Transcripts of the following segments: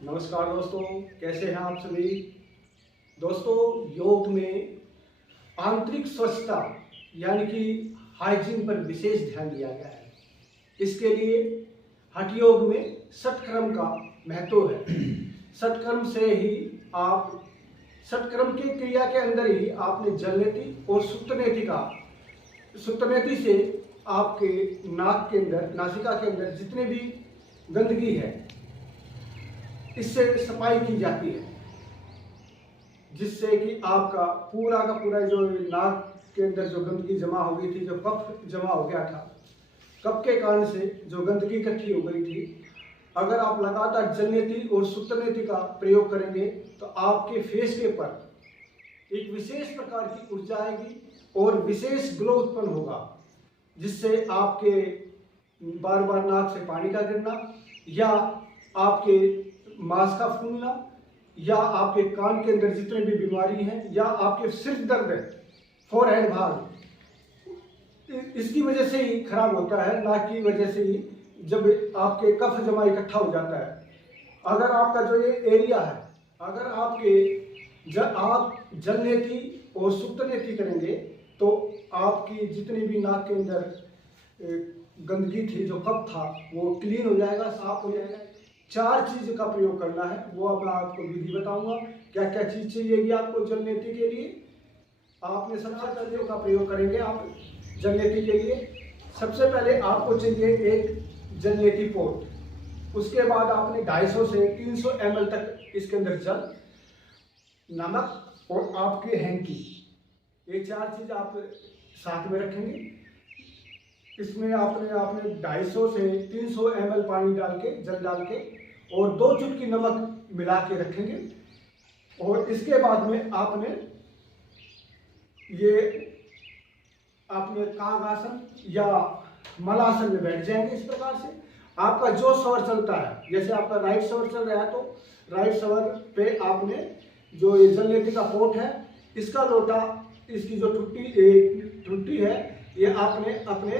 नमस्कार दोस्तों, कैसे हैं आप सभी। दोस्तों, योग में आंतरिक स्वच्छता यानी कि हाइजीन पर विशेष ध्यान दिया गया है। इसके लिए हठ योग में षटक्रम का महत्व है। षटक्रम से ही आप षटक्रम की क्रिया के अंदर ही आपने जलनेति और सुप्तनेति से आपके नाक के अंदर, नासिका के अंदर जितने भी गंदगी है इससे सफाई की जाती है, जिससे कि आपका पूरा का पूरा जो नाक के अंदर जो गंदगी जमा हो गई थी, जो कफ जमा हो गया था, कफ के कारण से जो गंदगी इकट्ठी हो गई थी, अगर आप लगातार जलनेति और सुप्तनेति का प्रयोग करेंगे तो आपके फेस के ऊपर एक विशेष प्रकार की ऊर्जा आएगी और विशेष ग्लो उत्पन्न होगा, जिससे आपके बार बार नाक से पानी का गिरना या आपके मांस का फूलना या आपके कान के अंदर जितने भी बीमारी हैं या आपके सिर दर्द है, फोरहेड भाग, इसकी वजह से ही खराब होता है, नाक की वजह से ही जब आपके कफ जमा इकट्ठा हो जाता है। अगर आपका जो ये एरिया है, अगर आप जलनेति और सुप्तनेति करेंगे तो आपकी जितनी भी नाक के अंदर गंदगी थी, जो कफ था, वो क्लीन हो जाएगा, साफ हो जाएगा। 4 चीज का प्रयोग करना है, वो अब मैं आपको विधि बताऊंगा। क्या क्या चीज चाहिएगी आपको जलनेति के लिए। आपने सबसे पहले का प्रयोग करेंगे आप जलनेति के लिए। सबसे पहले आपको चाहिए एक जलनेति पोट। उसके बाद आपने 250 से 300 ml तक इसके अंदर जल, नमक और आपके हैंकी, ये 4 चीज आप साथ में रखेंगे। इसमें आपने 250 से 300 ml पानी डाल के, जल डाल के और 2 चुटकी नमक मिला के रखेंगे। और इसके बाद में आपने कागासन या मलासन में बैठ जाएंगे। इस प्रकार से आपका जो स्वर चलता है, जैसे आपका राइट स्वर चल रहा है तो राइट स्वर पे आपने जो ये जलनेति का पोट है, इसका लोटा, इसकी जो ठुड्डी है, ये आपने अपने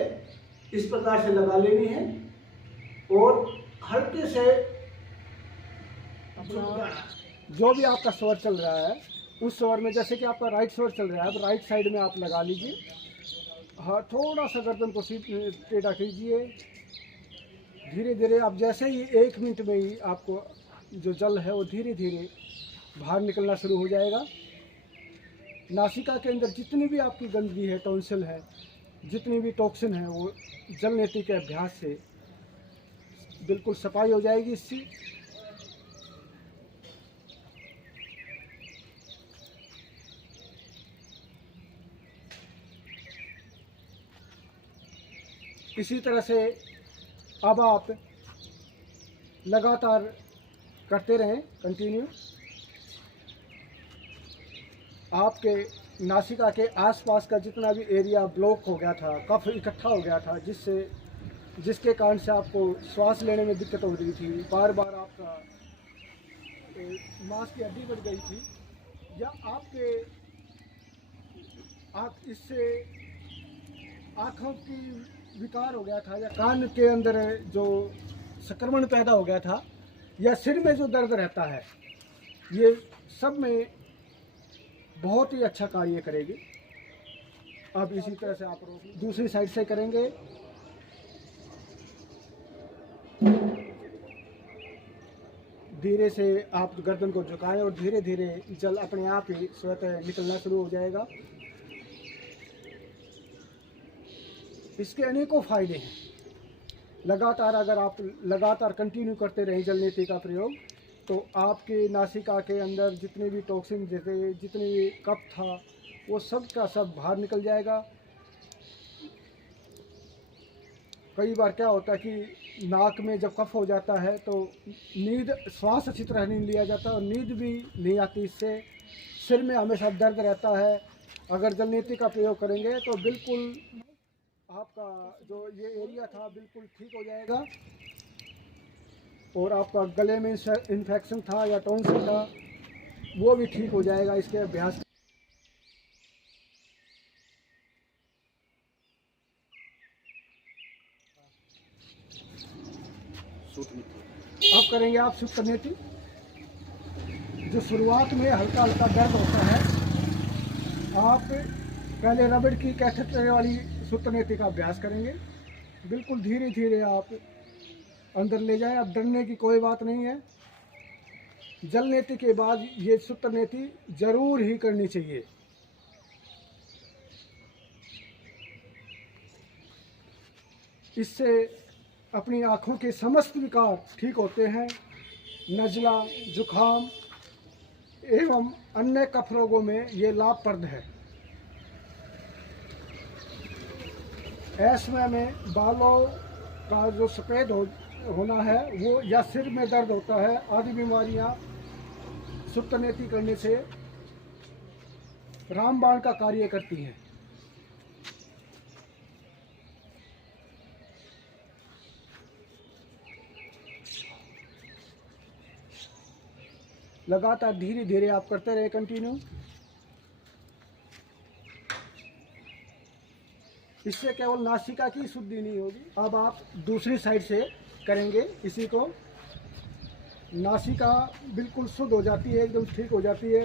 इस प्रकार से लगा लेनी है और हल्के से जो भी आपका स्वर चल रहा है उस स्वर में, जैसे कि आपका राइट स्वर चल रहा है, अब राइट साइड में आप लगा लीजिए। हाँ, थोड़ा सा गर्दन को टेढ़ा कीजिए। धीरे धीरे आप जैसे ही 1 मिनट में ही आपको जो जल है वो धीरे धीरे बाहर निकलना शुरू हो जाएगा। नासिका के अंदर जितनी भी आपकी गंदगी है, टॉन्सिल है, जितनी भी टॉक्सिन है, वो जलनेति के अभ्यास से बिल्कुल सफाई हो जाएगी। इससे इसी तरह से अब आप लगातार करते रहें, कंटिन्यू। आपके नासिका के आसपास का जितना भी एरिया ब्लॉक हो गया था, कफ इकट्ठा हो गया था, जिसके कारण से आपको श्वास लेने में दिक्कत हो रही थी, बार बार आपका मांस की हड्डी बढ़ गई थी, या इससे आँखों की विकार हो गया था, या कान के अंदर जो संक्रमण पैदा हो गया था, या सिर में जो दर्द रहता है, ये सब में बहुत ही अच्छा कार्य करेगी। अब इसी तरह से आप दूसरी साइड से करेंगे। धीरे से आप गर्दन को झुकाएं और धीरे धीरे जल अपने आप ही स्वतः निकलना शुरू हो जाएगा। इसके अनेकों फायदे हैं। अगर आप लगातार कंटिन्यू करते रहें जलनेति का प्रयोग, तो आपके नासिका के अंदर जितने भी टॉक्सिन, जैसे जितने भी कफ था, वो सब का सब बाहर निकल जाएगा। कई बार क्या होता है कि नाक में जब कफ हो जाता है तो श्वास अच्छी तरह नहीं लिया जाता और नींद भी नहीं आती। इससे सिर में हमेशा दर्द रहता है। अगर जलनेति का प्रयोग करेंगे तो बिल्कुल आपका जो ये एरिया था बिल्कुल ठीक हो जाएगा, और आपका गले में इन्फेक्शन था या टॉन्सिल था, वो भी ठीक हो जाएगा इसके अभ्यास। अब करेंगे आप सुप्तनेति। जो शुरुआत में हल्का हल्का दर्द होता है, आप पहले रबड़ की कैथेटर वाली सुत्तनेती का अभ्यास करेंगे। बिल्कुल धीरे धीरे आप अंदर ले जाएं। अब डरने की कोई बात नहीं है। जलनेती के बाद ये सुत्तनेती जरूर ही करनी चाहिए। इससे अपनी आँखों के समस्त विकार ठीक होते हैं। नज़ला, जुखाम एवं अन्य कफ रोगों में ये लाभप्रद है। ऐसे में बालों का जो सफ़ेद होना है वो, या सिर में दर्द होता है, आदि बीमारियां सुत्तनेती करने से रामबाण का कार्य करती हैं। लगातार धीरे धीरे आप करते रहे, कंटिन्यू। इससे केवल नासिका की शुद्धि नहीं होगी। अब आप दूसरी साइड से करेंगे इसी को। नासिका बिल्कुल शुद्ध हो जाती है, एकदम ठीक हो जाती है।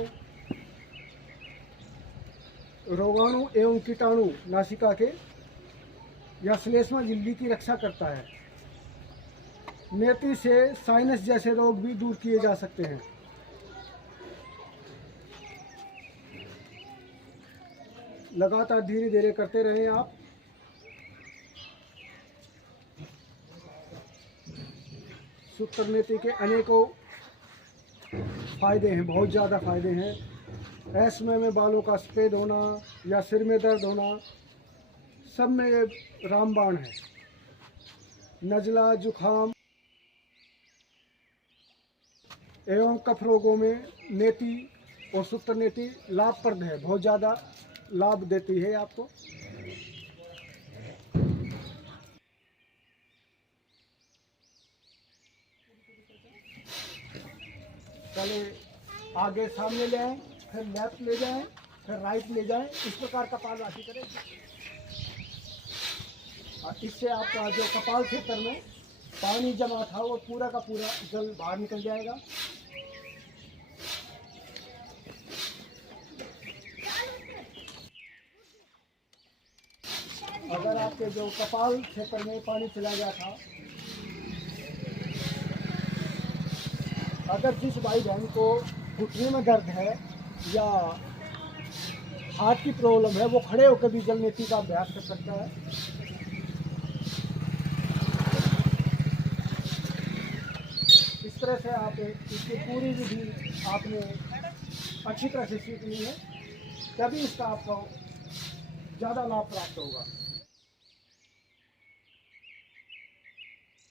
रोगाणु एवं कीटाणु नासिका के या श्लेष्मा झिल्ली की रक्षा करता है। नेति से साइनस जैसे रोग भी दूर किए जा सकते हैं। लगातार धीरे धीरे करते रहें आप। सुत्तनेती के अनेकों फायदे हैं, बहुत ज़्यादा फायदे हैं। ऐस्मे में बालों का सफ़ेद होना या सिर में दर्द होना, सब में ये रामबाण है। नज़ला, जुखाम एवं कफ रोगों में नेति और सुत्तनेती लाभप्रद है, बहुत ज़्यादा लाभ देती है आपको। पहले आगे सामने ले आएं, फिर लेफ्ट ले जाएं, फिर राइट ले जाएं। इस प्रकार कपालभाति करें। और इससे आपका जो कपाल क्षेत्र में पानी जमा था वो पूरा का पूरा जल बाहर निकल जाएगा। अगर आपके जो कपाल क्षेत्र में पानी चला गया था, अगर जिस भाई बहन को घुटने में दर्द है या हार्ट की प्रॉब्लम है, वो खड़े होकर भी जलनेती का अभ्यास कर सकता है। इस तरह से आप इसकी पूरी विधि आपने अच्छी तरह से सीखनी है, तभी इसका आपको ज़्यादा लाभ प्राप्त होगा।